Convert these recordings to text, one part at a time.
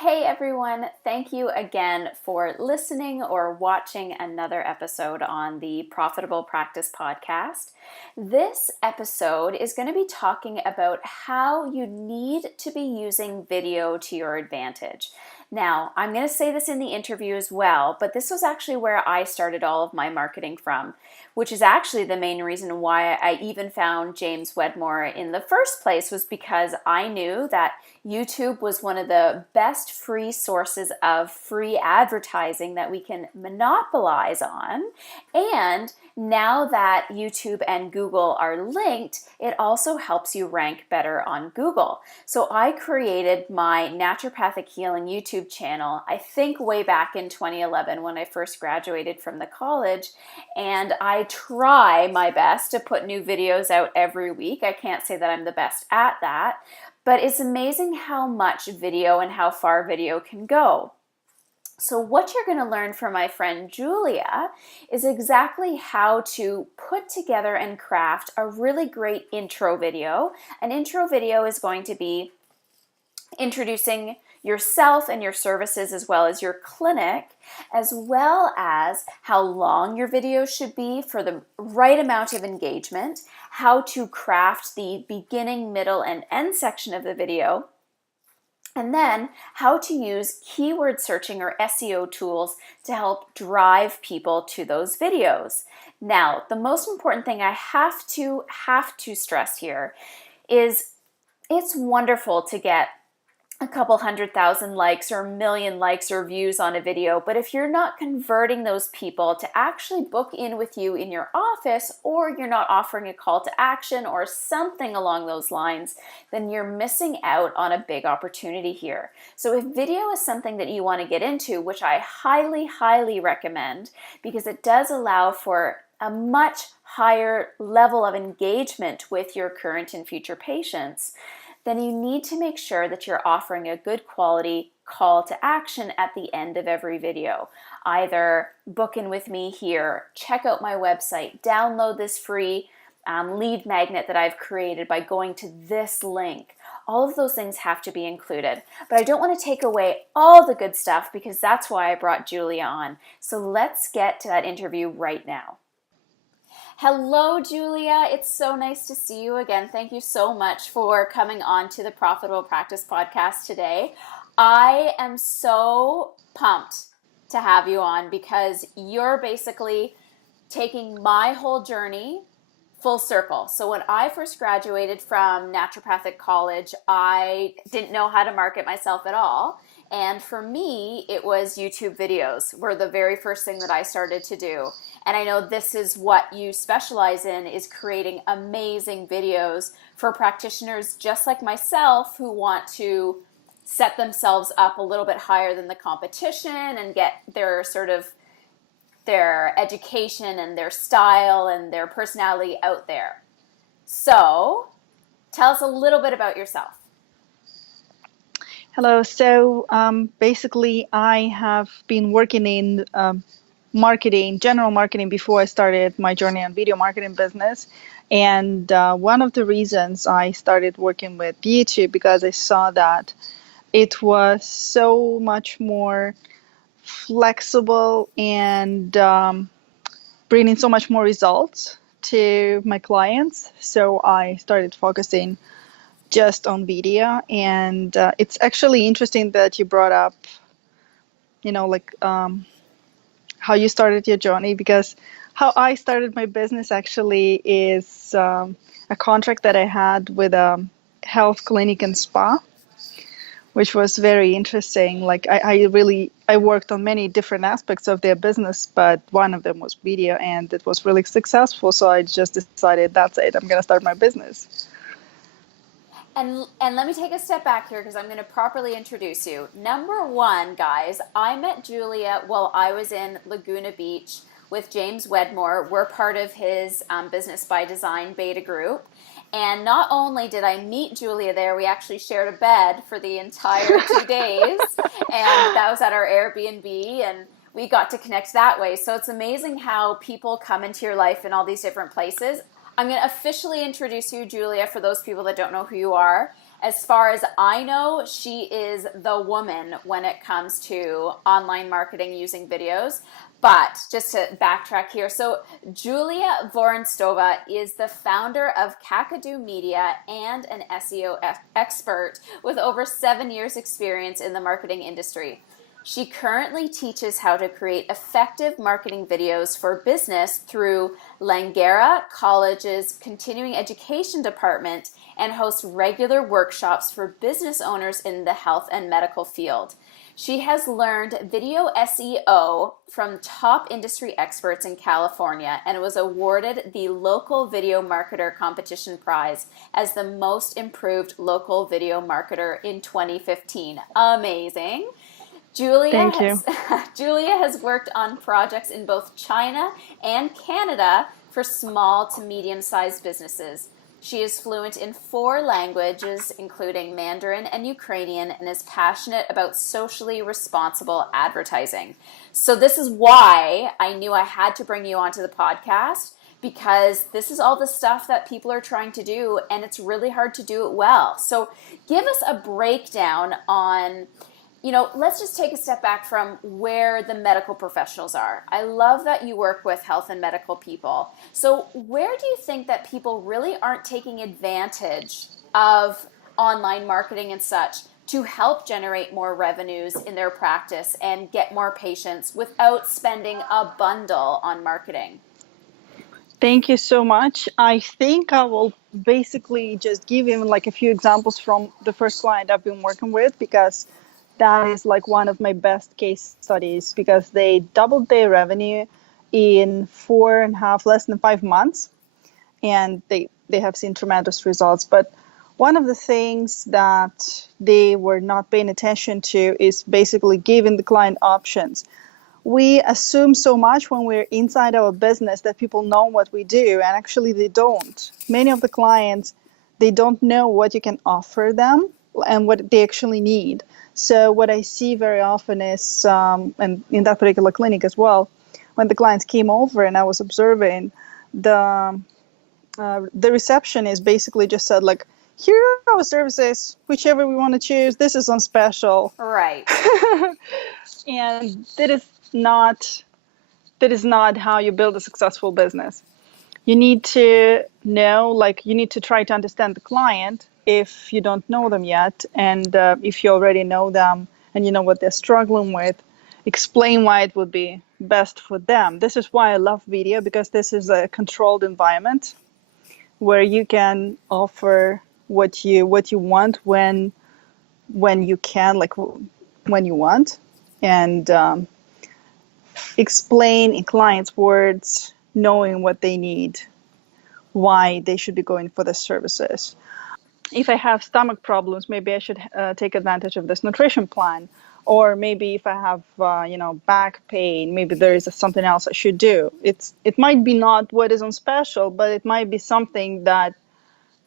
Hey everyone, thank you again for listening or watching another episode on the Profitable Practice Podcast. This episode is going to be talking about how you need to be using video to your advantage. Now, I'm going to say this in the interview as well, but this was actually where I started all of my marketing from, which is actually the main reason why I even found James Wedmore in the first place, was because I knew that YouTube was one of the best free sources of free advertising that we can monopolize on. And now that YouTube and Google are linked, it also helps you rank better on Google. So I created my naturopathic healing YouTube channel, I think way back in 2011 when I first graduated from the college, and I try my best to put new videos out every week. I can't say that I'm the best at that, but it's amazing how much video and how far video can go. So what you're going to learn from my friend Julia is exactly how to put together and craft a really great intro video. An intro video is going to be introducing yourself and your services as well as your clinic, as well as how long your videos should be for the right amount of engagement, how to craft the beginning, middle, and end section of the video, and then how to use keyword searching or SEO tools to help drive people to those videos. Now, the most important thing I have to stress here is it's wonderful to get a couple 100,000 likes or a million likes or views on a video, but if you're not converting those people to actually book in with you in your office, or you're not offering a call to action or something along those lines, then you're missing out on a big opportunity here. So if video is something that you want to get into, which I highly recommend, because it does allow for a much higher level of engagement with your current and future patients, then you need to make sure that you're offering a good quality call to action at the end of every video. Either book in with me here, check out my website, download this free lead magnet that I've created by going to this link. All of those things have to be included. But I don't want to take away all the good stuff, because that's why I brought Julia on. So let's get to that interview right now. Hello, Julia. It's so nice to see you again. Thank you so much for coming on to the Profitable Practice Podcast today. I am so pumped to have you on, because you're basically taking my whole journey full circle. So when I first graduated from naturopathic college, I didn't know how to market myself at all. And for me, it was YouTube videos were the very first thing that I started to do. And I know this is what you specialize in, is creating amazing videos for practitioners just like myself who want to set themselves up a little bit higher than the competition and get their education and their style and their personality out there. So tell us a little bit about yourself. Hello. So basically, I have been working in marketing, general marketing, before I started my journey on video marketing business. And one of the reasons I started working with YouTube, because I saw that it was so much more flexible and bringing so much more results to my clients. So I started focusing just on video. And it's actually interesting that you brought up, how you started your journey, because how I started my business actually is a contract that I had with a health clinic and spa, which was very interesting. Like I worked on many different aspects of their business, but one of them was video, and it was really successful. So I just decided, that's it, I'm going to start my business. And let me take a step back here, because I'm going to properly introduce you. Number one, guys, I met Julia while I was in Laguna Beach with James Wedmore. We're part of his Business by Design beta group. And not only did I meet Julia there, we actually shared a bed for the entire 2 days. And that was at our Airbnb, and we got to connect that way. So it's amazing how people come into your life in all these different places. I'm going to officially introduce you, Julia, for those people that don't know who you are. As far as I know, she is the woman when it comes to online marketing using videos. But just to backtrack here, so Julia Vorontsova is the founder of Kakadu Media and an SEO expert with over 7 years' experience in the marketing industry. She currently teaches how to create effective marketing videos for business through Langara College's continuing education department and hosts regular workshops for business owners in the health and medical field. She has learned video SEO from top industry experts in California and was awarded the Local Video Marketer Competition Prize as the most improved local video marketer in 2015. Amazing. Julia Thank you. has, Julia has worked on projects in both China and Canada for small to medium-sized businesses. She is fluent in 4 languages, including Mandarin and Ukrainian, and is passionate about socially responsible advertising. So this is why I knew I had to bring you onto the podcast, because this is all the stuff that people are trying to do, and it's really hard to do it well. So give us a breakdown on, let's just take a step back from where the medical professionals are. I love that you work with health and medical people. So where do you think that people really aren't taking advantage of online marketing and such to help generate more revenues in their practice and get more patients without spending a bundle on marketing? Thank you so much. I think I will basically just give him like a few examples from the first client I've been working with, because that is like one of my best case studies, because they doubled their revenue in 4.5, less than 5 months, and they have seen tremendous results. But one of the things that they were not paying attention to is basically giving the client options. We assume so much when we're inside our business that people know what we do, and actually they don't. Many of the clients, they don't know what you can offer them and what they actually need. So what I see very often is, and in that particular clinic as well, when the clients came over and I was observing, the receptionist basically just said like, here are our services, whichever we want to choose. This is on special. Right. And that is not how you build a successful business. You need to know, like, you need to try to understand the client if you don't know them yet. And if you already know them and you know what they're struggling with, explain why it would be best for them. This is why I love video, because this is a controlled environment where you can offer what you want when you can, like when you want, and explain in clients' words, knowing what they need, why they should be going for the services. If I have stomach problems, maybe I should take advantage of this nutrition plan. Or maybe if I have, back pain, maybe there is something else I should do. It might be not what is on special, but it might be something that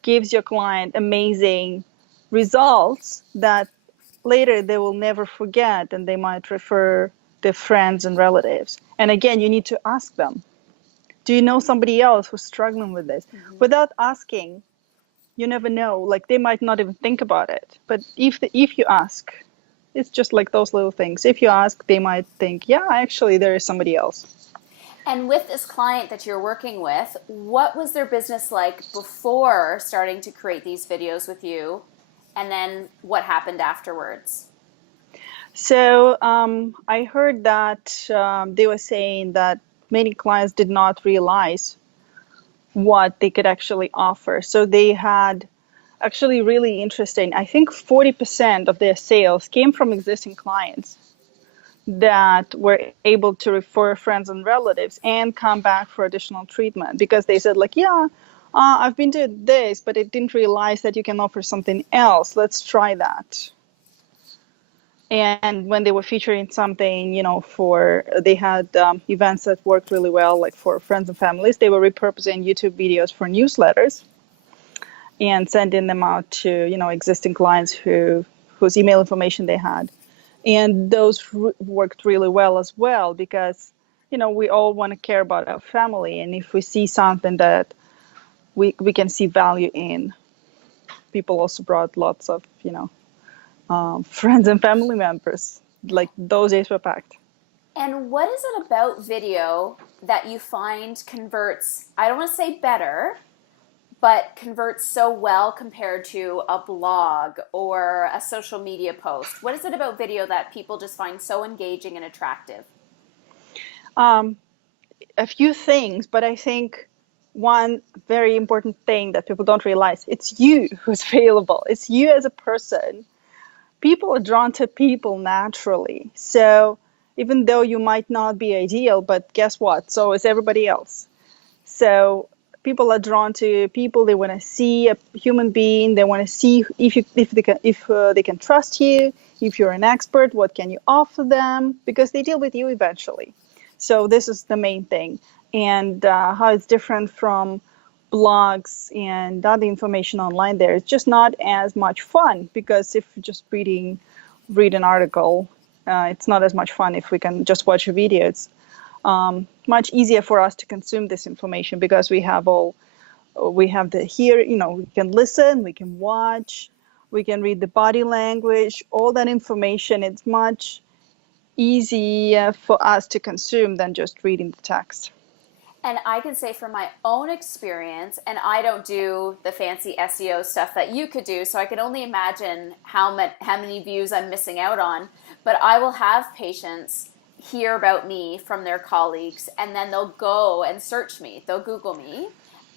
gives your client amazing results that later they will never forget, and they might refer their friends and relatives. And again, you need to ask them, do you know somebody else who's struggling with this? Mm-hmm. Without asking, you never know. Like, they might not even think about it. But if you ask, it's just like those little things. If you ask, they might think, yeah, actually, there is somebody else. And with this client that you're working with, what was their business like before starting to create these videos with you? And then what happened afterwards? So I heard that they were saying that many clients did not realize what they could actually offer. So they had actually really interesting, I think 40% of their sales came from existing clients that were able to refer friends and relatives and come back for additional treatment, because they said like, yeah, I've been doing this, but I didn't realize that you can offer something else. Let's try that. And when they were featuring something, they had events that worked really well, like for friends and families, they were repurposing YouTube videos for newsletters and sending them out to, existing clients whose email information they had. And those worked really well as well, because, we all want to care about our family. And if we see something that we can see value in, people also brought lots of, friends and family members. Like those days were packed. And what is it about video that you find converts, I don't want to say better, but converts so well compared to a blog or a social media post? What is it about video that people just find so engaging and attractive? Um, a few things, but I think one very important thing that people don't realize, it's you who's available. It's you as a person. People are drawn to people naturally. So even though you might not be ideal, but guess what? So is everybody else. So people are drawn to people. They want to see a human being. They want to see if they can trust you. If you're an expert, what can you offer them? Because they deal with you eventually. So this is the main thing, and how it's different from blogs and other information online. There, it's just not as much fun because if you're just read an article, it's not as much fun if we can just watch a video. It's much easier for us to consume this information because we have the here, we can listen, we can watch, we can read the body language, all that information. It's much easier for us to consume than just reading the text. And I can say from my own experience, and I don't do the fancy SEO stuff that you could do, so I can only imagine how many views I'm missing out on. But I will have patients hear about me from their colleagues, and then they'll go and search me. They'll Google me.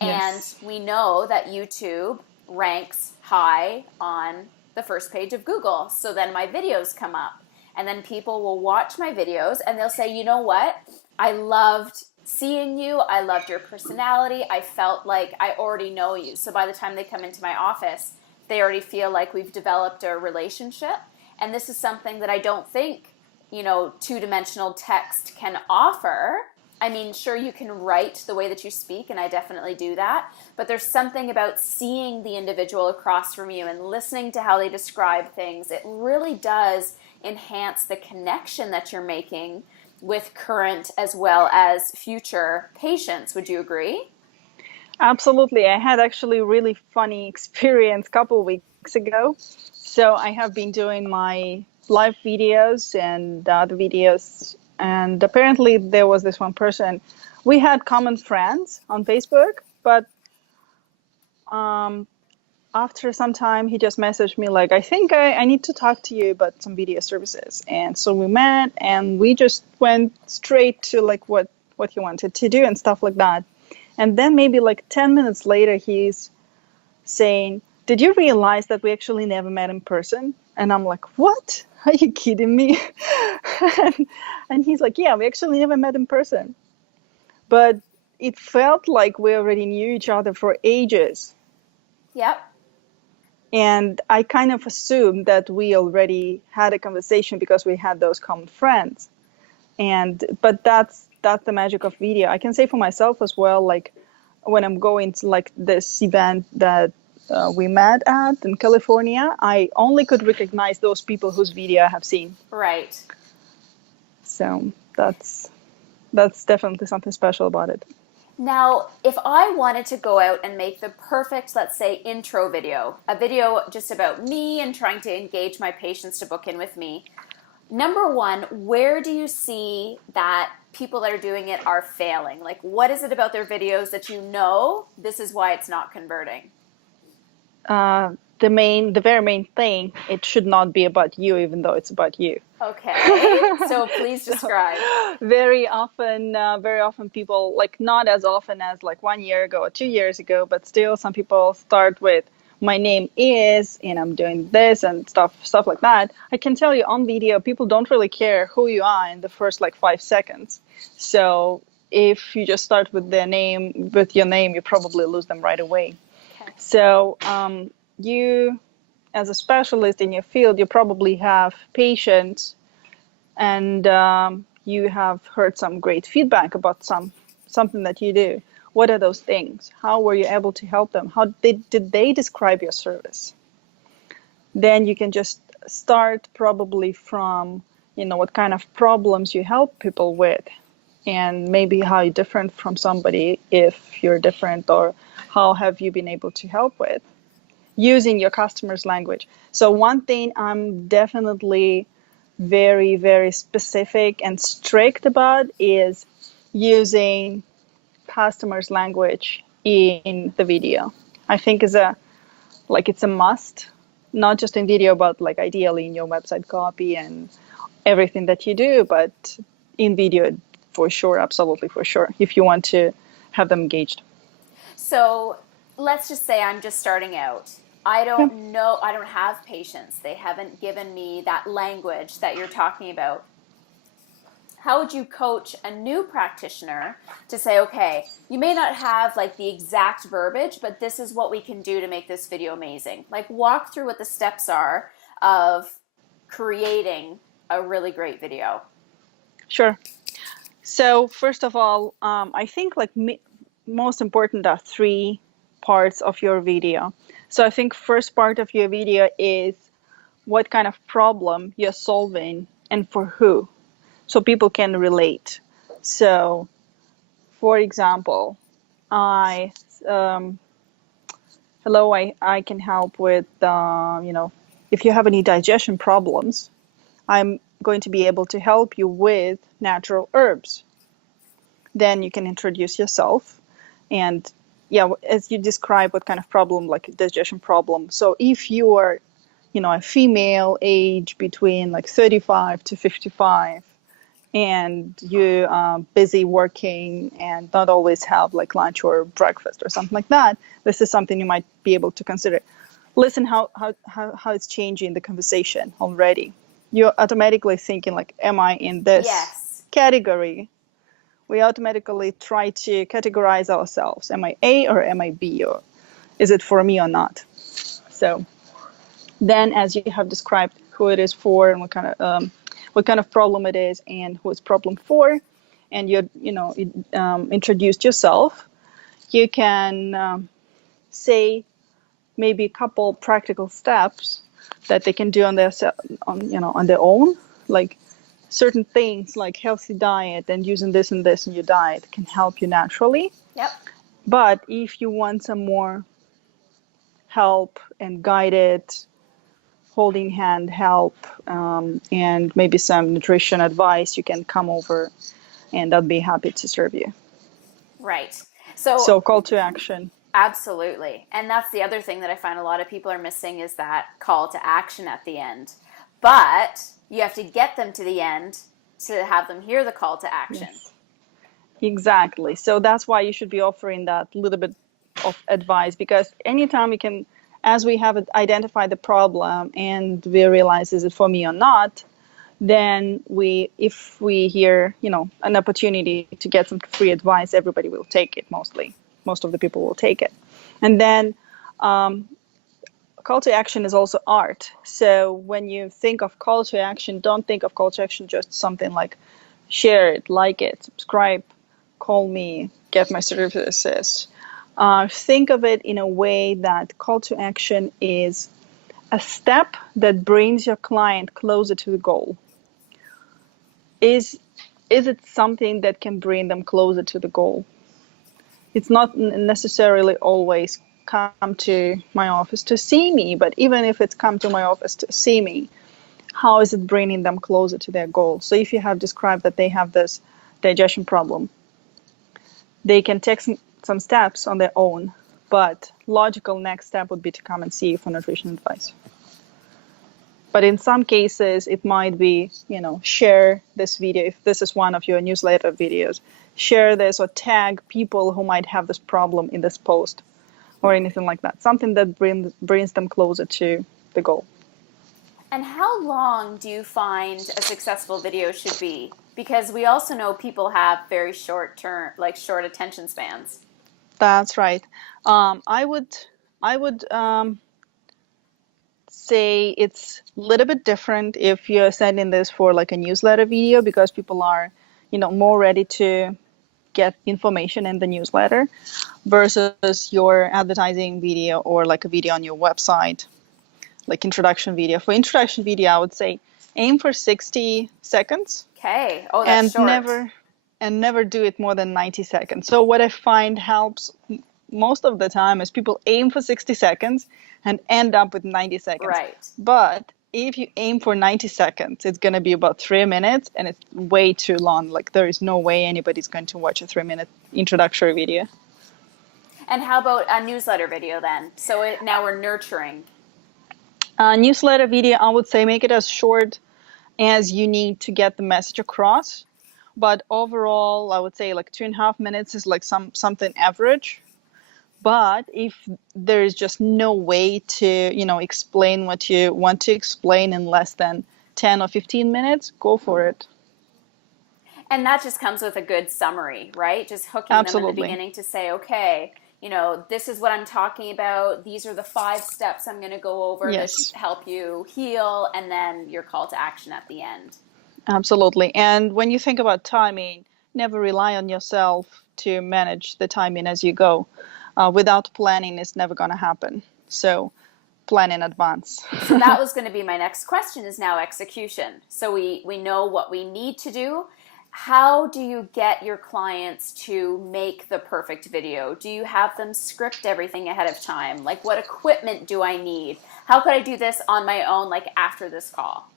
Yes. And we know that YouTube ranks high on the first page of Google. So then my videos come up. And then people will watch my videos and they'll say, you know what? I loved seeing you. I loved your personality. I felt like I already know you. So by the time they come into my office, they already feel like we've developed a relationship. And this is something that I don't think, two-dimensional text can offer. I mean, sure, you can write the way that you speak, and I definitely do that. But there's something about seeing the individual across from you and listening to how they describe things. It really does enhance the connection that you're making with current as well as future patients. Would you agree? Absolutely. I had actually a really funny experience a couple of weeks ago. So I have been doing my live videos and other videos, and apparently there was this one person. We had common friends on Facebook, but after some time, he just messaged me like, I think I need to talk to you about some video services. And so we met and we just went straight to like what he wanted to do and stuff like that. And then maybe like 10 minutes later, he's saying, did you realize that we actually never met in person? And I'm like, what? Are you kidding me? and he's like, yeah, we actually never met in person. But it felt like we already knew each other for ages. Yep. And I kind of assumed that we already had a conversation because we had those common friends. But that's the magic of video. I can say for myself as well, like when I'm going to like this event that we met at in California, I only could recognize those people whose video I have seen. Right. So that's definitely something special about it. Now, if I wanted to go out and make the perfect, let's say, intro video, a video just about me and trying to engage my patients to book in with me, number one, where do you see that people that are doing it are failing? Like, what is it about their videos that this is why it's not converting? The very main thing, it should not be about you, even though it's about you. Okay, so please describe. Very often people, like not as often as like 1 year ago or 2 years ago, but still some people start with my name is, and I'm doing this and stuff like that. I can tell you on video, people don't really care who you are in the first like 5 seconds. So if you just start with your name, you probably lose them right away. Okay. So you, as a specialist in your field, you probably have patients, and you have heard some great feedback about something that you do. What are those things? How were you able to help them? How did they describe your service? Then you can just start probably from, what kind of problems you help people with, and maybe how you're different from somebody if you're different, or how have you been able to help with. using your customer's language. So one thing I'm definitely very, very specific and strict about is using customer's language in the video. I think it's a must, not just in video, but like ideally in your website copy and everything that you do, but in video for sure, absolutely for sure, if you want to have them engaged. So let's just say I'm just starting out. I Yeah. don't know, I don't have patients. They haven't given me that language that you're talking about. How would you coach a new practitioner to say, okay, you may not have like the exact verbiage, but this is what we can do to make this video amazing? Like, walk through what the steps are of creating a really great video. Sure. So first of all, I think like most important are three parts of your video. So I think first part of your video is what kind of problem you're solving and for who, so people can relate. So, for example, I hello, I can help with if you have any digestion problems, I'm going to be able to help you with natural herbs. Then you can introduce yourself and yeah, as you describe what kind of problem, like a digestion problem. So if you are, a female age between like 35 to 55, and you are busy working and not always have like lunch or breakfast or something like that, this is something you might be able to consider. Listen how it's changing the conversation already. You're automatically thinking like, am I in this Yes. category? We automatically try to categorize ourselves. Am I A or am I B, or is it for me or not? So then, as you have described who it is for and what kind of problem it is and who it's problem for, and you introduced yourself, you can say maybe a couple practical steps that they can do on their own, like certain things like healthy diet and using this and this in your diet can help you naturally. Yep. But if you want some more help and guided holding hand help, and maybe some nutrition advice, you can come over and I'd be happy to serve you. Right. So So call to action. absolutely. And that's the other thing that I find a lot of people are missing is that call to action at the end. But you have to get them to the end to have them hear the call to action. Yes, exactly. So that's why you should be offering that little bit of advice, because anytime we can, as we have identified the problem and we realize is it for me or not, then if we hear, an opportunity to get some free advice, everybody will take it mostly. Most of the people will take it. And then call to action is also art. So when you think of call to action, don't think of call to action just something like share it, like it, subscribe, call me, get my services. Think of it in a way that call to action is a step that brings your client closer to the goal. Is it something that can bring them closer to the goal? It's not necessarily always come to my office to see me, but even if it's come to my office to see me, how is it bringing them closer to their goal? So if you have described that they have this digestion problem, they can take some steps on their own, but logical next step would be to come and see you for nutrition advice. But in some cases, it might be, share this video. If this is one of your newsletter videos, share this or tag people who might have this problem in this post or anything like that. Something that brings them closer to the goal. And how long do you find a successful video should be? Because we also know people have very short attention spans. That's right. I would say it's a little bit different if you're sending this for like a newsletter video, because people are, more ready to get information in the newsletter versus your advertising video or like a video on your website, like introduction video. For introduction video, I would say aim for 60 seconds. Okay. Oh, that's short. Never do it more than 90 seconds. So what I find helps most of the time is people aim for 60 seconds and end up with 90 seconds. Right. But if you aim for 90 seconds, it's going to be about 3 minutes, and it's way too long. Like, there is no way anybody's going to watch a 3-minute introductory video. And how about a newsletter video then? So now we're nurturing. Newsletter video, I would say make it as short as you need to get the message across. But overall, I would say like 2.5 minutes is like something average. But if there is just no way to, explain what you want to explain in less than 10 or 15 minutes, go for it. And that just comes with a good summary, right? Just hooking them in the Absolutely. beginning to say, okay, this is what I'm talking about. These are the 5 steps I'm going to go over Yes, to help you heal, and then your call to action at the end. absolutely. And when you think about timing, never rely on yourself to manage the timing as you go. Without planning, it's never going to happen. So plan in advance. So that was going to be my next question, is now execution. So we know what we need to do. How do you get your clients to make the perfect video? Do you have them script everything ahead of time? Like, what equipment do I need? How could I do this on my own, like after this call?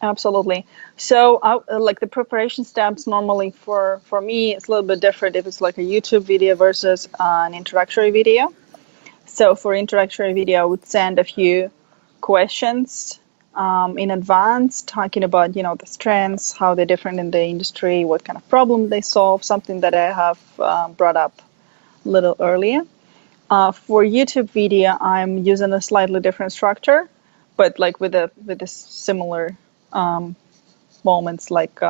Absolutely. So, like the preparation steps normally for me, it's a little bit different if it's like a YouTube video versus an introductory video. So for introductory video, I would send a few questions in advance, talking about, the strengths, how they're different in the industry, what kind of problem they solve, something that I have brought up a little earlier. For YouTube video, I'm using a slightly different structure, but like with a similar moments, like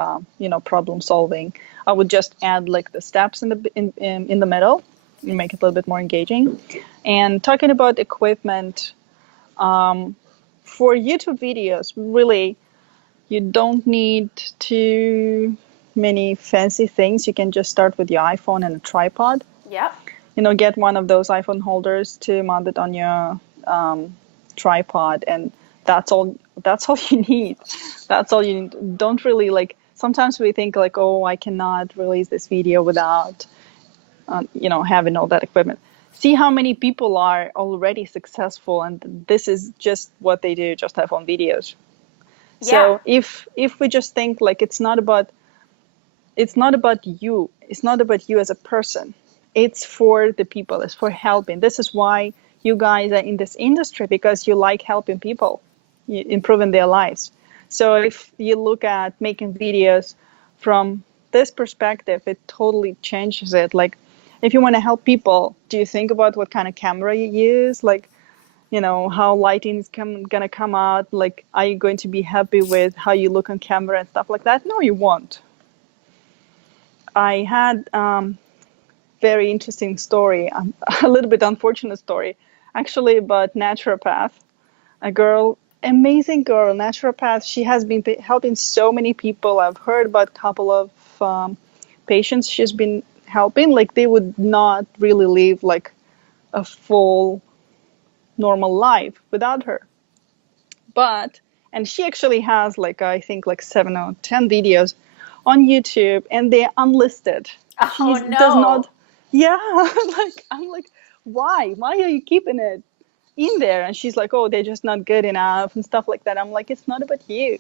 problem solving. I would just add like the steps in the middle and make it a little bit more engaging. And talking about equipment, for YouTube videos, really, you don't need too many fancy things. You can just start with your iPhone and a tripod. Yep. Get one of those iPhone holders to mount it on your tripod, and that's all. That's all you need. That's all you need. Don't really like. Sometimes we think like, oh, I cannot release this video without, having all that equipment. See how many people are already successful, and this is just what they do, just have on videos. Yeah. So if we just think like it's not about you, it's not about you as a person. It's for the people, it's for helping. This is why you guys are in this industry, because you like helping people, improving their lives. So if you look at making videos from this perspective, it totally changes it. Like, if you want to help people, do you think about what kind of camera you use? Like, how lighting is gonna come out? Like, are you going to be happy with how you look on camera and stuff like that? No, you won't. I had very interesting story, a little bit unfortunate story, actually, about naturopath. A girl, amazing girl, naturopath. She has been helping so many people. I've heard about a couple of patients she's been helping. Like, they would not really live like a full normal life without her. And she actually has like, I think like 7 or 10 videos on YouTube, and they're unlisted. She Oh does no. not, yeah, like, I'm like, why? Why are you keeping it in there? And she's like, oh, they're just not good enough and stuff like that. I'm like, it's not about you.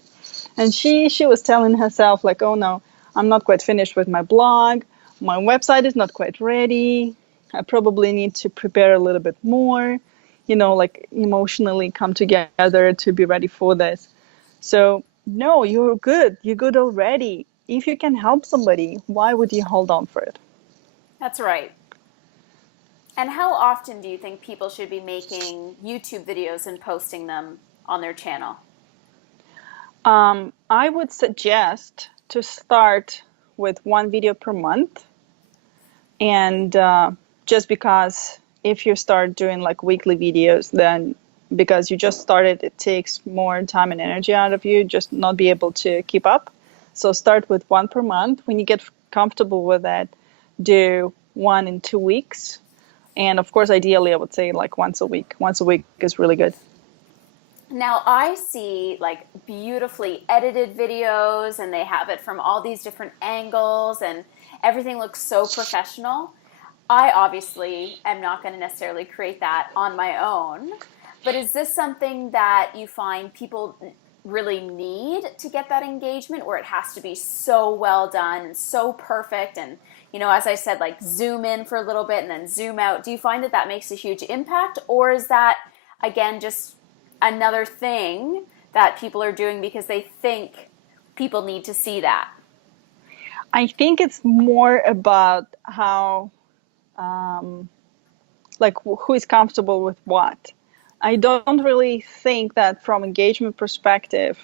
And she was telling herself like, oh no, I'm not quite finished with my blog. My website is not quite ready. I probably need to prepare a little bit more, like emotionally come together to be ready for this. So no, you're good. You're good already. If you can help somebody, why would you hold on for it? That's right. And how often do you think people should be making YouTube videos and posting them on their channel? I would suggest to start with one video per month. And just because if you start doing like weekly videos, then because you just started, it takes more time and energy out of you, just not be able to keep up. So start with one per month. When you get comfortable with that, do 1 in 2 weeks. And of course, ideally, I would say like once a week. Once a week is really good. Now I see like beautifully edited videos, and they have it from all these different angles, and everything looks so professional. I obviously am not going to necessarily create that on my own. But is this something that you find people really need to get that engagement, or it has to be so well done and so perfect and, as I said, like zoom in for a little bit and then zoom out? Do you find that that makes a huge impact, or is that, again, just another thing that people are doing because they think people need to see that? I think it's more about how, like, who is comfortable with what. I don't really think that from engagement perspective,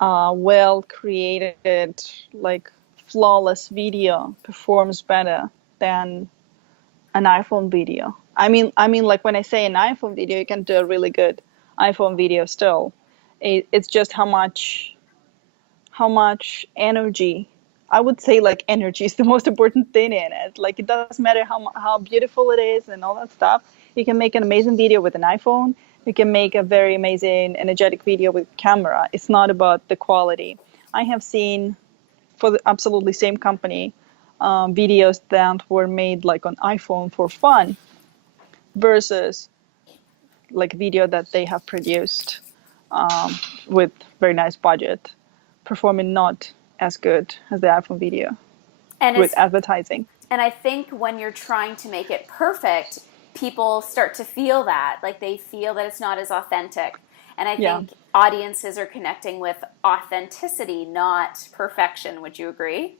well created, like flawless video performs better than an iPhone video. I mean, like when I say an iPhone video, you can do a really good iPhone video still. It's just how much energy. I would say like energy is the most important thing in it. Like it doesn't matter how beautiful it is and all that stuff. You can make an amazing video with an iPhone. You can make a very amazing energetic video with camera. It's not about the quality. I have seen for the absolutely same company videos that were made like on iPhone for fun versus like video that they have produced with very nice budget, performing not as good as the iPhone video And with as advertising. And I think when you're trying to make it perfect, people start to feel that. Like they feel that it's not as authentic. And I Yeah, think audiences are connecting with authenticity, not perfection. Would you agree?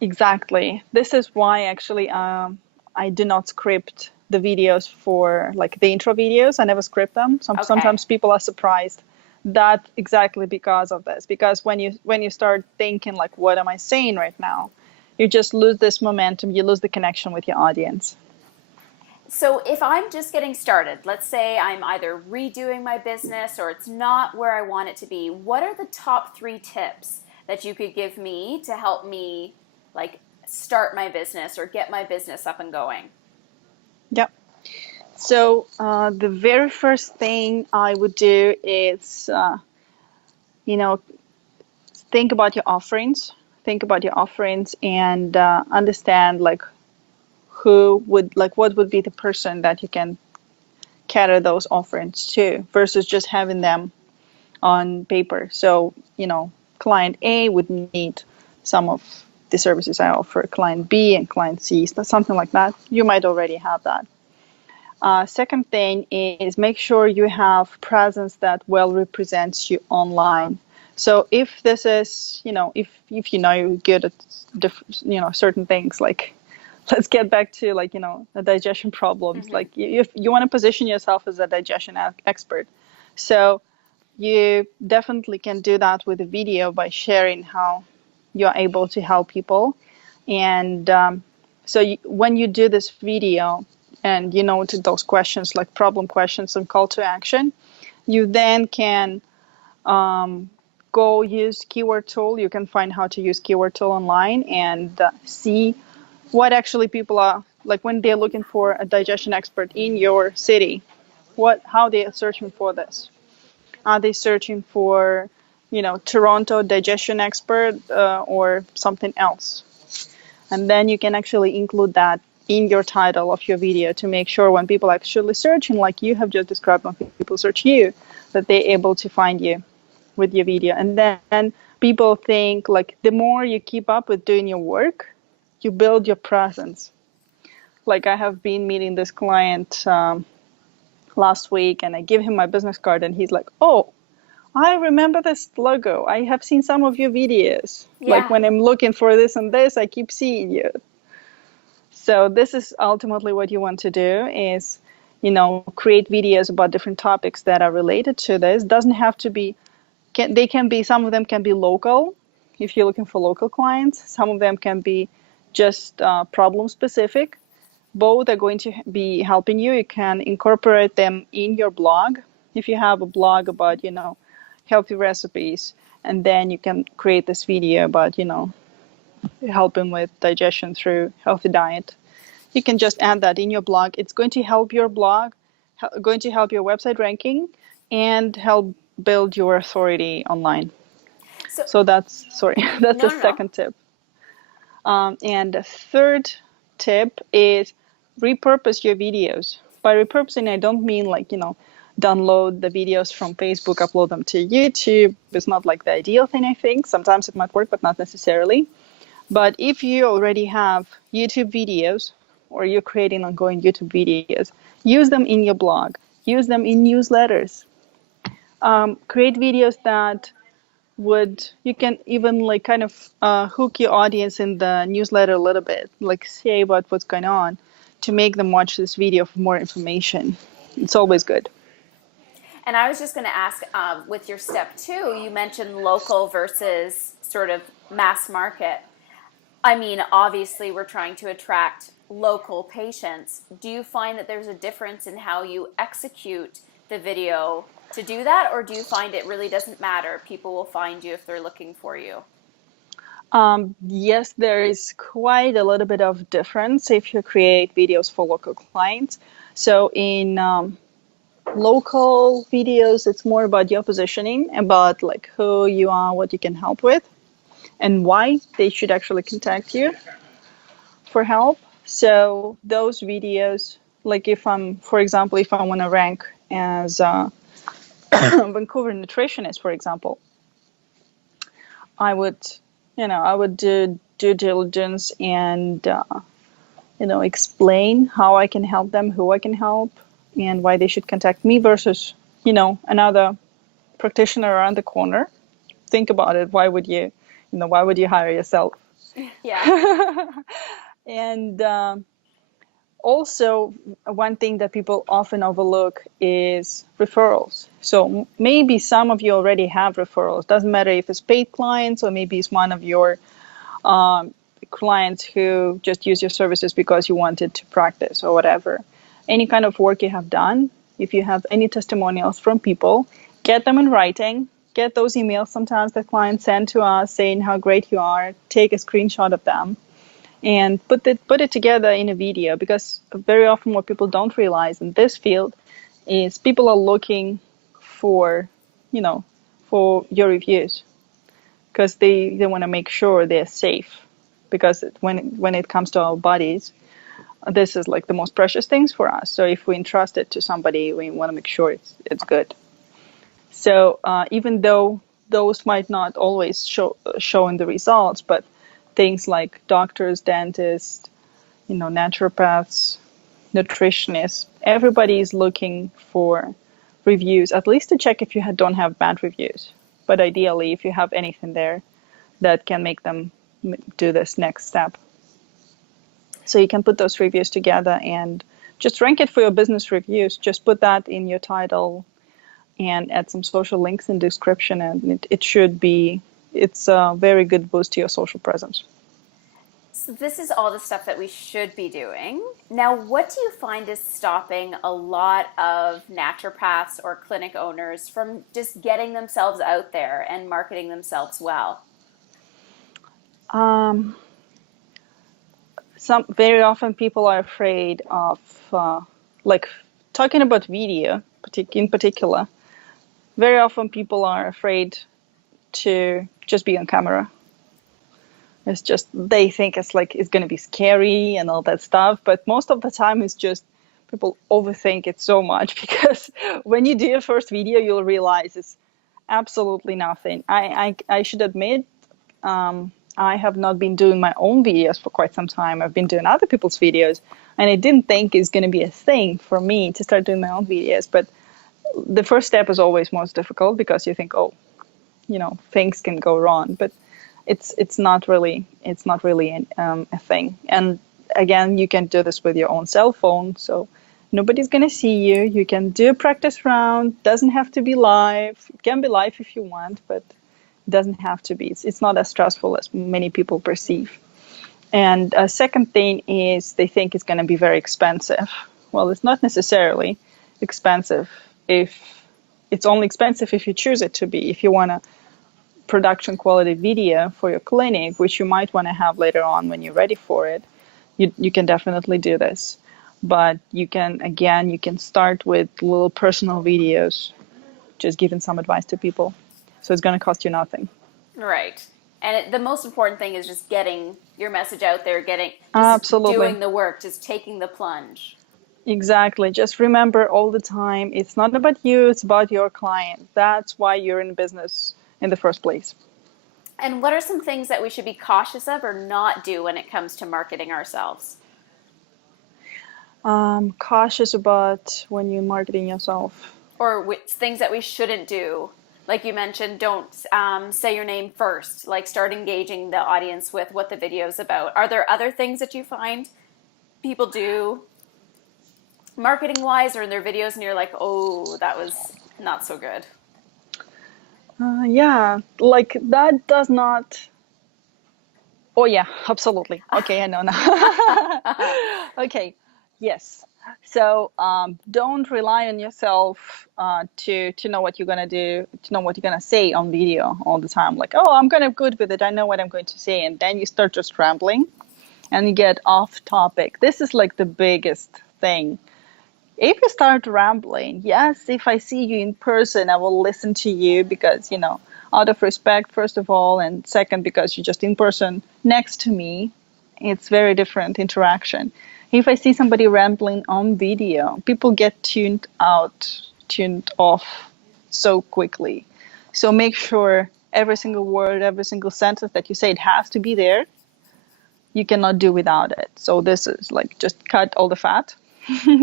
exactly. This is why actually I do not script the videos for like the intro videos. I never script them. Okay. Sometimes people are surprised that exactly because of this. Because when you start thinking like, what am I saying right now? You just lose this momentum. You lose the connection with your audience. So if I'm just getting started, let's say I'm either redoing my business or it's not where I want it to be, what are the top 3 tips that you could give me to help me like start my business or get my business up and going? Yep. So the very first thing I would do is, you know, think about your offerings. Think about your offerings and understand like who would like what would be the person that you can cater those offerings to versus just having them on paper. So, client A would need some of the services I offer, client B and client C, something like that. You might already have that. Second thing is make sure you have presence that well represents you online. So if this is, if you're good at certain things, like let's get back to like, the digestion problems. Mm-hmm. Like you want to position yourself as a digestion expert. So you definitely can do that with a video by sharing how you're able to help people. And when you do this video and you note those questions like problem questions and call to action, you then can go use keyword tool. You can find how to use keyword tool online and see what actually people are like when they're looking for a digestion expert in your city. How they are searching for this. Are they searching for, Toronto digestion expert or something else? And then you can actually include that in your title of your video to make sure when people actually searching, like you have just described, when people search you, that they're able to find you with your video. And then people think like the more you keep up with doing your work, you build your presence. Like I have been meeting this client last week and I give him my business card and he's like, oh, I remember this logo. I have seen some of your videos. Like Yeah. when I'm looking for this and this, I keep seeing you. So this is ultimately what you want to do is, create videos about different topics that are related to this. Doesn't have to be, they can be, some of them can be local if you're looking for local clients. Some of them can be just problem specific. Both are going to be helping you. You can incorporate them in your blog. If you have a blog about, healthy recipes, and then you can create this video about, helping with digestion through healthy diet. You can just add that in your blog. It's going to help your blog, going to help your website ranking, and help build your authority online. So, So that's no, the no, no. second tip. And the third tip is repurpose your videos. By repurposing, I don't mean like, download the videos from Facebook, upload them to YouTube. It's not like the ideal thing, I think. Sometimes it might work, but not necessarily. But if you already have YouTube videos or you're creating ongoing YouTube videos, use them in your blog, use them in newsletters. Create videos that you can even like kind of hook your audience in the newsletter a little bit, like say about what's going on to make them watch this video for more information. It's always good. And I was just going to ask, with your step 2, you mentioned local versus sort of mass market. I mean, obviously, we're trying to attract local patients. Do you find that there's a difference in how you execute the video to do that, or do you find it really doesn't matter? People will find you if they're looking for you. Yes, there is quite a little bit of difference if you create videos for local clients. So in local videos, it's more about your positioning, about like who you are, what you can help with, and why they should actually contact you for help. So those videos, like for example, if I want to rank as a Vancouver nutritionist, for example, I would, I would do due diligence and, explain how I can help them, who I can help, and why they should contact me versus, another practitioner around the corner. Think about it. Why would you hire yourself? Yeah. And also, one thing that people often overlook is referrals. So maybe some of you already have referrals. Doesn't matter if it's paid clients or maybe it's one of your clients who just use your services because you wanted to practice or whatever. Any kind of work you have done, if you have any testimonials from people, get them in writing. Get those emails sometimes that clients send to us saying how great you are. Take a screenshot of them and put it together in a video, because very often what people don't realize in this field is people are looking for, for your reviews, because they want to make sure they're safe, because when it comes to our bodies, this is like the most precious things for us. So if we entrust it to somebody, we want to make sure it's good. So even though those might not always show in the results, but things like doctors, dentists, naturopaths, nutritionists, everybody is looking for reviews, at least to check if you don't have bad reviews. But ideally, if you have anything there that can make them do this next step. So you can put those reviews together and just rank it for your business reviews. Just put that in your title and add some social links in description, and it's a very good boost to your social presence. So this is all the stuff that we should be doing. Now, what do you find is stopping a lot of naturopaths or clinic owners from just getting themselves out there and marketing themselves well? Very often people are afraid of like talking about video in particular. Very often people are afraid to just be on camera. It's just, they think it's going to be scary and all that stuff. But most of the time it's just people overthink it so much, because when you do your first video, you'll realize it's absolutely nothing. I should admit, I have not been doing my own videos for quite some time. I've been doing other people's videos, and I didn't think it's going to be a thing for me to start doing my own videos. But the first step is always most difficult, because you think, oh, things can go wrong. But it's not really a thing. And again, you can do this with your own cell phone, so nobody's going to see you. You can do a practice round. Doesn't have to be live. It can be live if you want, but it doesn't have to be. It's not as stressful as many people perceive. And a second thing is they think it's going to be very expensive. Well, it's not necessarily expensive. It's only expensive if you choose it to be. If you want a production quality video for your clinic, which you might want to have later on when you're ready for it, you can definitely do this. But you can start with little personal videos, just giving some advice to people. So it's going to cost you nothing. Right. And the most important thing is just getting your message out there, Absolutely. doing the work, just taking the plunge. Exactly. Just remember all the time, it's not about you, it's about your client. That's why you're in business in the first place. And what are some things that we should be cautious of or not do when it comes to marketing ourselves? Cautious about when you're marketing yourself. Or things that we shouldn't do? Like you mentioned, don't say your name first. Like start engaging the audience with what the video is about. Are there other things that you find people do marketing wise or in their videos and you're like, oh, that was not so good? Yeah, like that does not. Oh, yeah, absolutely. Okay, I know now. Okay, yes. So don't rely on yourself to know what you're gonna do, to know what you're gonna say on video all the time. Like, oh, I'm kind of good with it. I know what I'm going to say, and then you start just rambling, and you get off topic. This is like the biggest thing. If you start rambling, yes, if I see you in person, I will listen to you because, out of respect, first of all, and second, because you're just in person next to me, it's very different interaction. If I see somebody rambling on video, people get tuned out, tuned off so quickly. So make sure every single word, every single sentence that you say, it has to be there. You cannot do without it. So this is like just cut all the fat.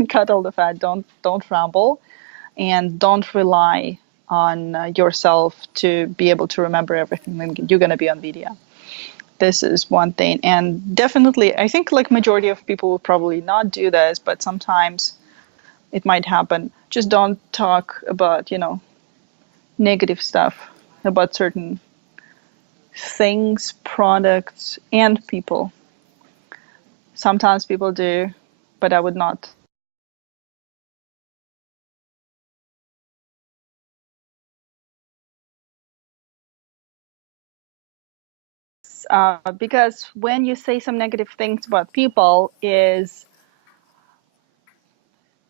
Cut all the fat. Don't ramble, and don't rely on yourself to be able to remember everything that you're going to be on video. This is one thing. And definitely, I think like majority of people will probably not do this, but sometimes it might happen. Just don't talk about, negative stuff about certain things, products, and people. Sometimes people do, but I would not. Because when you say some negative things about people, is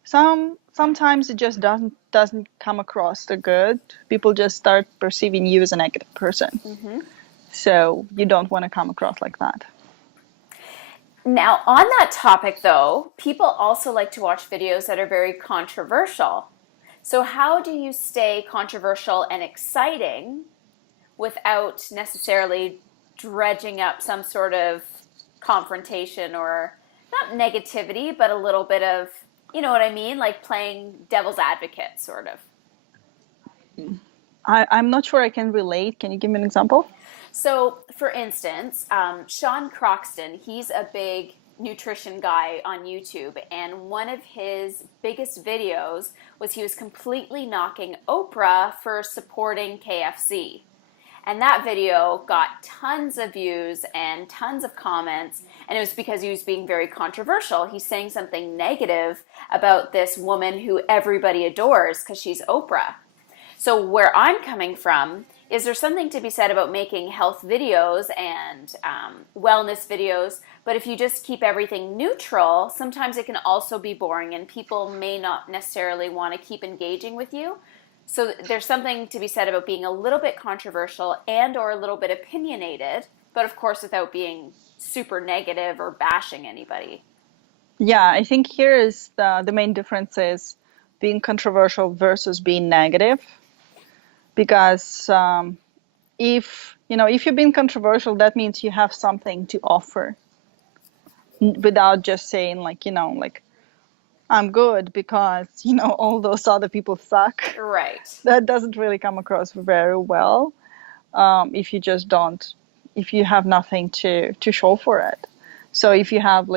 sometimes it just doesn't come across the good. People just start perceiving you as a negative person. Mm-hmm. So you don't want to come across like that. Now, on that topic, though, people also like to watch videos that are very controversial. So, how do you stay controversial and exciting without necessarily dredging up some sort of confrontation or not negativity, but a little bit of, you know what I mean? Like playing devil's advocate, sort of. I'm not sure I can relate. Can you give me an example? So, for instance, Sean Croxton, he's a big nutrition guy on YouTube, and one of his biggest videos was he was completely knocking Oprah for supporting KFC. And that video got tons of views and tons of comments, and it was because he was being very controversial. He's saying something negative about this woman who everybody adores because she's Oprah. So where I'm coming from is there's something to be said about making health videos and wellness videos, but if you just keep everything neutral, sometimes it can also be boring and people may not necessarily want to keep engaging with you. So there's something to be said about being a little bit controversial and or a little bit opinionated, but of course without being super negative or bashing anybody. Yeah, I think here is the main difference is being controversial versus being negative. Because if you're being controversial, that means you have something to offer without just saying like I'm good because all those other people suck. Right. That doesn't really come across very well if you just don't, if you have nothing to show for it. So if you have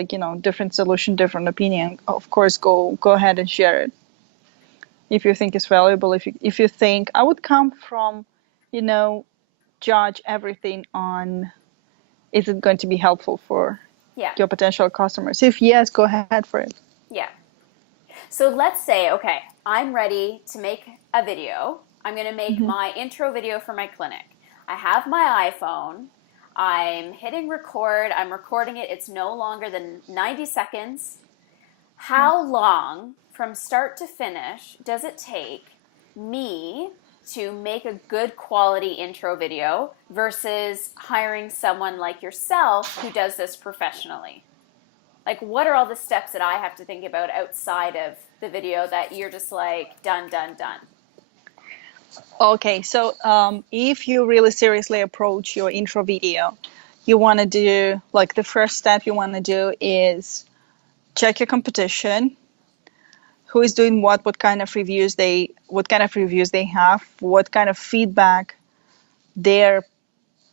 different solution, different opinion, of course go ahead and share it if you think it's valuable. If you think I would come from, you know judge everything on, is it going to be helpful for Yeah. your potential customers? If yes, go ahead for it. Yeah. So let's say, okay, I'm ready to make a video. I'm going to make Hmm. my intro video for my clinic. I have my iPhone. I'm hitting record. I'm recording it. It's no longer than 90 seconds. How long from start to finish does it take me to make a good quality intro video versus hiring someone like yourself who does this professionally? Like, what are all the steps that I have to think about outside of the video that you're just like, done, done, done? Okay, so if you really seriously approach your intro video, you want to do, like, the first step you want to do is check your competition, who is doing what kind of reviews they have, what kind of feedback their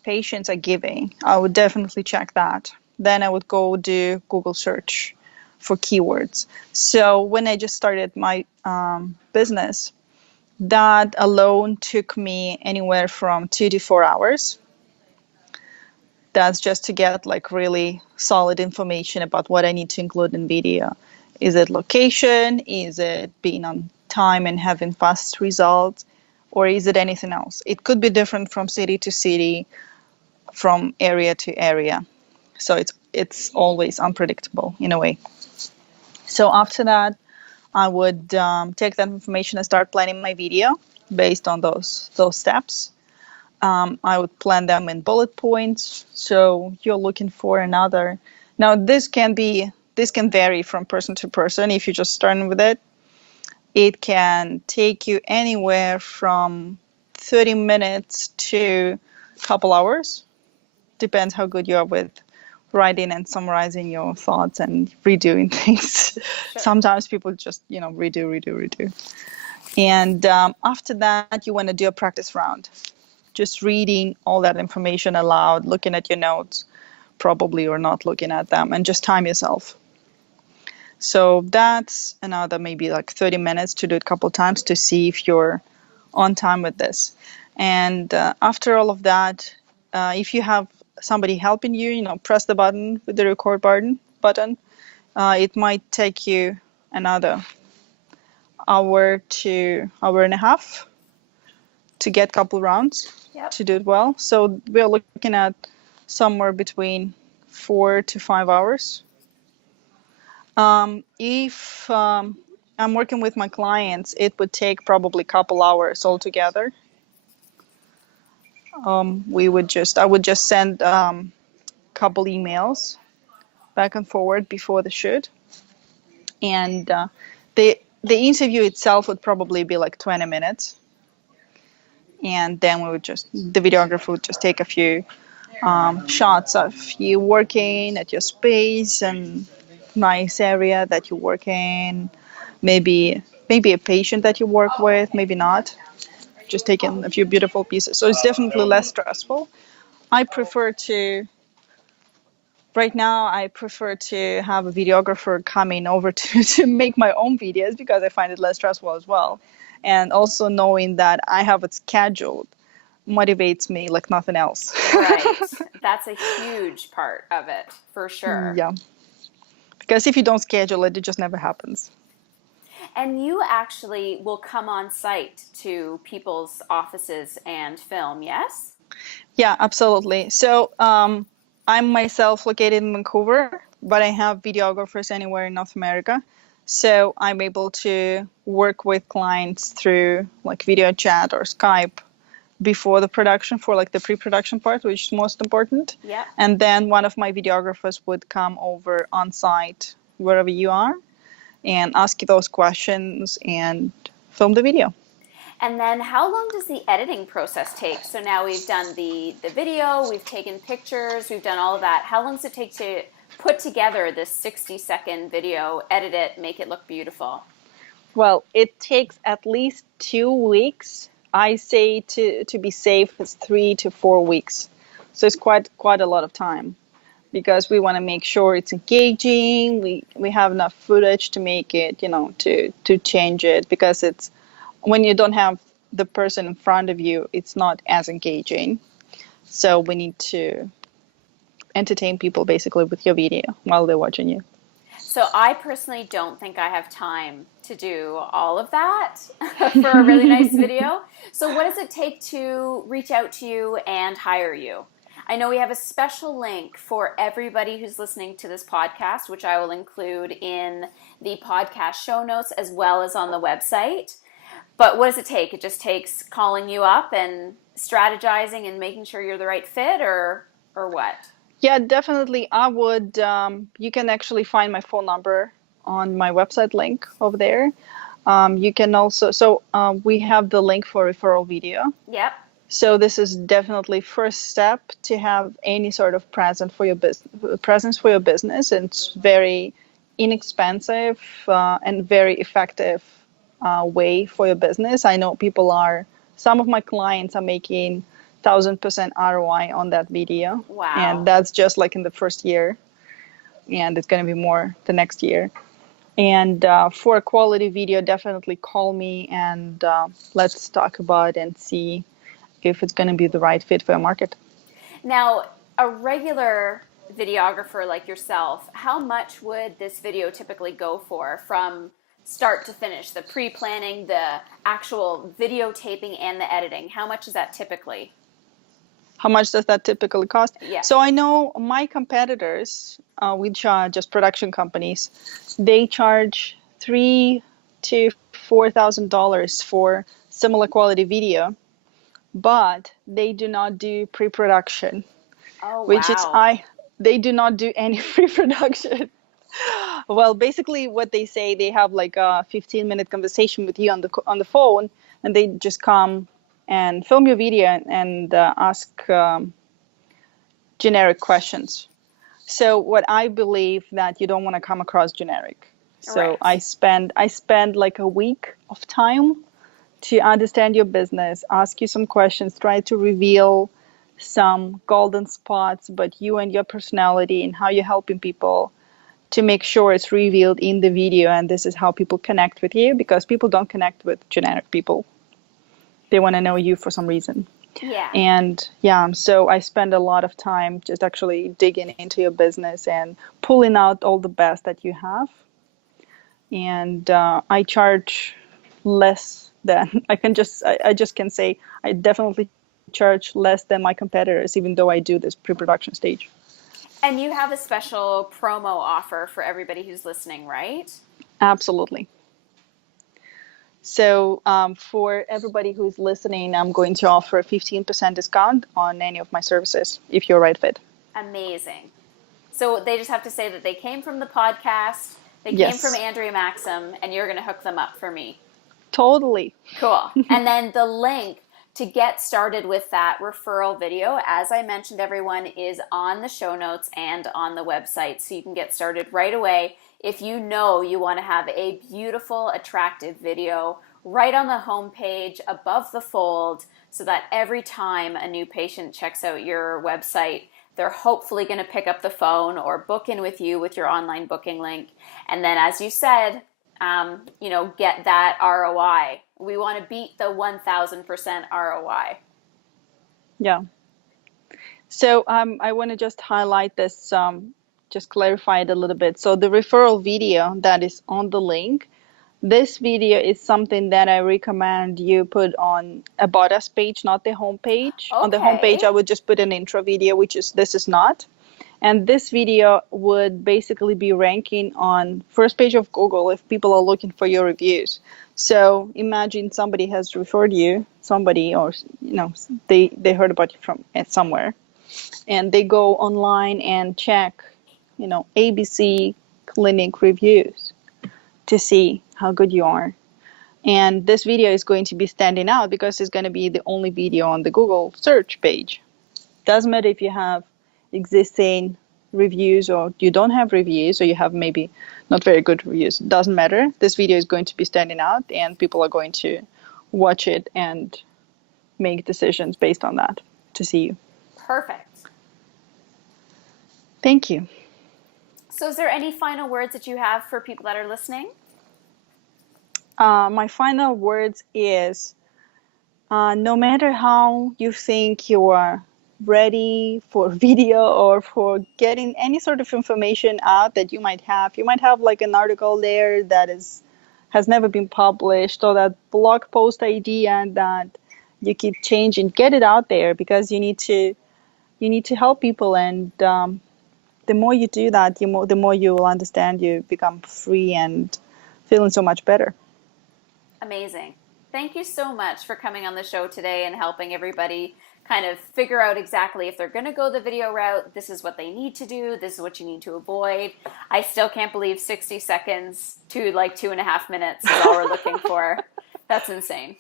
patients are giving. I would definitely check that. Then I would go do Google search for keywords. So when I just started my business, that alone took me anywhere from 2 to 4 hours. That's just to get like really solid information about what I need to include in video. Is it location? Is it being on time and having fast results? Or is it anything else? It could be different from city to city, from area to area. So it's always unpredictable in a way. So after that, I would take that information and start planning my video based on those steps. I would plan them in bullet points. So you're looking for another. Now this can vary from person to person. If you're just starting with it, it can take you anywhere from 30 minutes to a couple hours. Depends how good you are with writing and summarizing your thoughts and redoing things. Sure. Sometimes people just, redo. And after that, you want to do a practice round. Just reading all that information aloud, looking at your notes, probably, or not looking at them, and just time yourself. So that's another maybe like 30 minutes to do it a couple times to see if you're on time with this. And after all of that, if you have somebody helping you, press the button with the record button. It might take you another hour to hour and a half to get a couple rounds. Yep. To do it well. So we're looking at somewhere between 4 to 5 hours. If I'm working with my clients, it would take probably a couple hours altogether. I would just send couple emails back and forward before the shoot, and the interview itself would probably be like 20 minutes, and then the videographer would just take a few shots of you working at your space and nice area that you work in, maybe a patient that you work with, maybe not, just taking a few beautiful pieces. So it's definitely less stressful. Right now, I prefer to have a videographer coming over to make my own videos because I find it less stressful as well. And also knowing that I have it scheduled motivates me like nothing else. Right. That's a huge part of it, for sure. Yeah. Because if you don't schedule it, it just never happens. And you actually will come on site to people's offices and film, yes? Yeah, absolutely. So I'm myself located in Vancouver, but I have videographers anywhere in North America. So I'm able to work with clients through like video chat or Skype before the production for like the pre-production part, which is most important. Yeah. And then one of my videographers would come over on site wherever you are and ask you those questions and film the video. And then how long does the editing process take? So now we've done the video, we've taken pictures, we've done all of that. How long does it take to put together this 60-second video, edit it, make it look beautiful? Well, it takes at least 2 weeks. I say to be safe, it's 3 to 4 weeks. So it's quite a lot of time because we want to make sure it's engaging. We have enough footage to make it, to change it, because it's when you don't have the person in front of you, it's not as engaging. So we need to entertain people basically with your video while they're watching you. So I personally don't think I have time to do all of that for a really nice video. So what does it take to reach out to you and hire you? I know we have a special link for everybody who's listening to this podcast, which I will include in the podcast show notes as well as on the website. But what does it take? It just takes calling you up and strategizing and making sure you're the right fit, or what? Yeah, definitely. I would. You can actually find my phone number on my website link over there. You can also, we have the link for referral video. Yep. So this is definitely first step to have any sort of presence for your business. And it's very inexpensive and very effective way for your business. I know some of my clients are making 1,000% ROI on that video, and Wow. that's just like in the first year, and it's going to be more the next year. And for a quality video, definitely call me and let's talk about and see if it's going to be the right fit for your market. Now, a regular videographer like yourself, how much would this video typically go for from start to finish? The pre planning, the actual videotaping, and the editing. How much is that typically? How much does that typically cost? Yes. So I know my competitors, which are just production companies, they charge $3,000 to $4,000 for similar quality video, but they do not do pre-production, Oh, which is wow. they do not do any pre-production. Well, basically what they say, they have like a 15-minute conversation with you on the phone, and they just come and film your video and ask generic questions. So what I believe that you don't want to come across generic. So Right. I spend like a week of time to understand your business, ask you some questions, try to reveal some golden spots, but you and your personality and how you're helping people to make sure it's revealed in the video. And this is how people connect with you, because people don't connect with generic people. They want to know you for some reason. Yeah. And yeah, so I spend a lot of time just actually digging into your business and pulling out all the best that you have. And I charge less than I just can say I definitely charge less than my competitors, even though I do this pre-production stage. And you have a special promo offer for everybody who's listening, right? Absolutely. So for everybody who's listening, I'm going to offer a 15% discount on any of my services if you're a right fit. Amazing. So they just have to say that they came from the podcast, they came from Yes, Andrea Maxim, and you're going to hook them up for me. totally. Cool. And then the link to get started with that referral video, as I mentioned, everyone, is on the show notes and on the website. So you can get started right away if you know you want to have a beautiful, attractive video right on the homepage above the fold so that every time a new patient checks out your website, they're hopefully going to pick up the phone or book in with you with your online booking link. And then, as you said, get that ROI. We want to beat the 1000% ROI. Yeah. So I want to just highlight this, just clarify it a little bit. So the referral video that is on the link, this video is something that I recommend you put on About Us page, not the homepage. On the homepage, Okay. I would just put an intro video, this is not. And this video would basically be ranking on first page of Google if people are looking for your reviews. So imagine somebody has referred you, somebody, or they heard about you from somewhere, and they go online and check, ABC clinic reviews to see how good you are. And this video is going to be standing out because it's going to be the only video on the Google search page. Doesn't matter if you have existing reviews or you don't have reviews or you have maybe not very good reviews. Doesn't matter. This video is going to be standing out and people are going to watch it and make decisions based on that to see you. Perfect. Thank you. So, is there any final words that you have for people that are listening? My final words is no matter how you think you are ready for video or for getting any sort of information out that you might have like an article there that has never been published, or that blog post idea that you keep changing. Get it out there, because you need to help people, and the more you do that, the more you will understand. You become free and feeling so much better. Amazing. Thank you so much for coming on the show today and helping everybody kind of figure out exactly if they're going to go the video route, this is what they need to do, this is what you need to avoid. I still can't believe 60 seconds to like 2.5 minutes is all we're looking for. That's insane.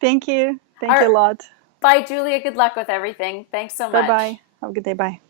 Thank you. Thank you a lot. Bye, Julia. Good luck with everything. Thanks so much. Bye-bye. Have a good day. Bye.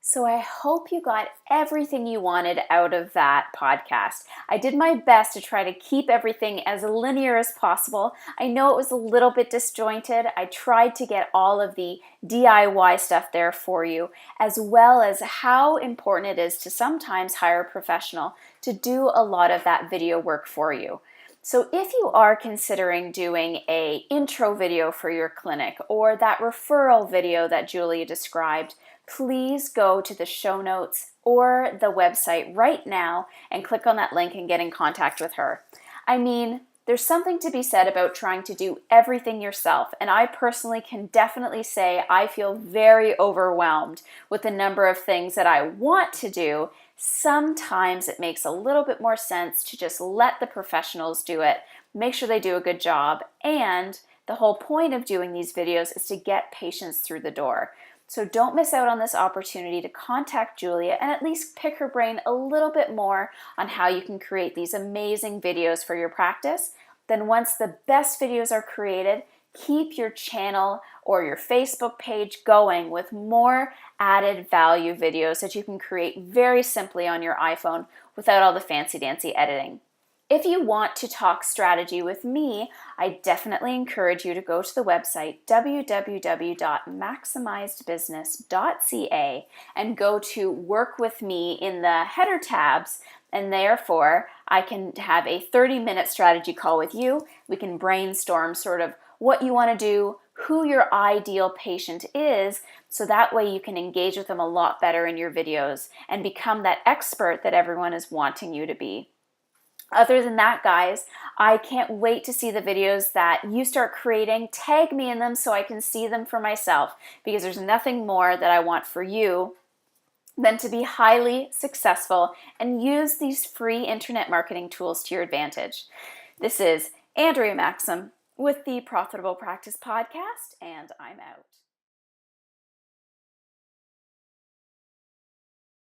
So I hope you got everything you wanted out of that podcast. I did my best to try to keep everything as linear as possible. I know it was a little bit disjointed. I tried to get all of the DIY stuff there for you, as well as how important it is to sometimes hire a professional to do a lot of that video work for you. So if you are considering doing an intro video for your clinic or that referral video that Julia described, please go to the show notes or the website right now and click on that link and get in contact with her. I mean, there's something to be said about trying to do everything yourself, and I personally can definitely say I feel very overwhelmed with the number of things that I want to do. Sometimes it makes a little bit more sense to just let the professionals do it, make sure they do a good job, and the whole point of doing these videos is to get patients through the door. So don't miss out on this opportunity to contact Julia and at least pick her brain a little bit more on how you can create these amazing videos for your practice. Then once the best videos are created, keep your channel or your Facebook page going with more added value videos that you can create very simply on your iPhone without all the fancy dancy editing. If you want to talk strategy with me, I definitely encourage you to go to the website www.maximizedbusiness.ca and go to Work With Me in the header tabs, and therefore I can have a 30-minute strategy call with you. We can brainstorm sort of what you want to do, who your ideal patient is, so that way you can engage with them a lot better in your videos and become that expert that everyone is wanting you to be. Other than that, guys, I can't wait to see the videos that you start creating. Tag me in them so I can see them for myself, because there's nothing more that I want for you than to be highly successful and use these free internet marketing tools to your advantage. This is Andrea Maxim with the Profitable Practice Podcast, and I'm out.